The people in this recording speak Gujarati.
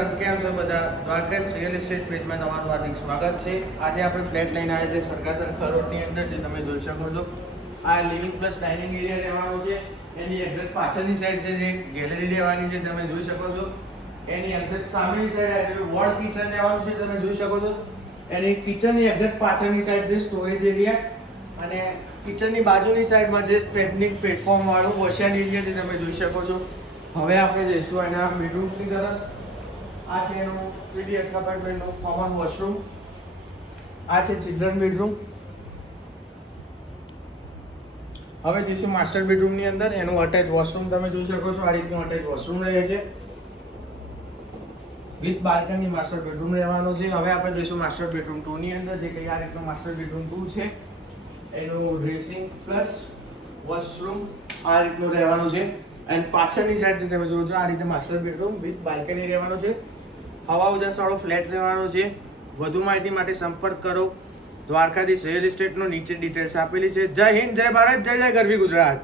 એવરીવન, કેમ છો બધા? દ્વારકેશ રિયલ એસ્ટેટ પેજમાં તમારું હાર્દિક સ્વાગત છે. આજે આપણે ફ્લેટ લઈને આવ્યા છે સરકાસન ખરોડની અંદર, જે તમે જોઈ શકો છો. આ લિવિંગ પ્લસ ડાઇનિંગ એરિયા રહેવાનો છે. એની એક્ઝેક્ટ પાછળની સાઈડ છે જે ગેલેરી રહેવાની છે, તમે જોઈ શકો છો. એની એક્ઝેક્ટ સામેની સાઈડ વોલ કિચન રહેવાનું છે, તમે જોઈ શકો છો. એની કિચનની એક્ઝેક્ટ પાછળની સાઈડ છે સ્ટોરેજ એરિયા, અને કિચનની બાજુની સાઈડમાં છે સ્ટેપનિક પ્લેટફોર્મ વાળું વોશિંગ એરિયા, જે તમે જોઈ શકો છો. હવે આપણે જઈશું એના બેડરૂમની તરફ. આ છે એનું 3BH અપાર્ટમેન્ટનું કોમન વોશરૂમ. આ છે ચિલ્ડ્રન બેડરૂમ. હવે જઈશું માસ્ટર બેડરૂમની અંદર. એનું અટેચ વોશરૂમ તમે જોઈ શકો છો. આ રીતનું અટેચ વોશરૂમ રહે છે વિથ બાલ્કની. માસ્ટર બેડરૂમ રહેવાનું છે. હવે આપણે જઈશું માસ્ટર બેડરૂમ 2 ની અંદર, જે કંઈ આ રીતનું માસ્ટર બેડરૂમ 2 છે. એનું ડ્રેસિંગ પ્લસ વોશરૂમ આ રીતનું રહેવાનું છે. એન્ડ પાછળની સાઈડ તમે જોવો છો, આ રીતે માસ્ટર બેડરૂમ વિથ બાલ્કની રહેવાનો છે. હવા ઉજાસ વાળો ફ્લેટ રહેવાનો છે. વધુ માહિતી માટે સંપર્ક કરો દ્વારકાધીશ રિયલ એસ્ટેટનો. નીચે ડિટેલ્સ આપેલી છે. જય હિન્દ, જય ભારત, જય જય ગરવી ગુજરાત.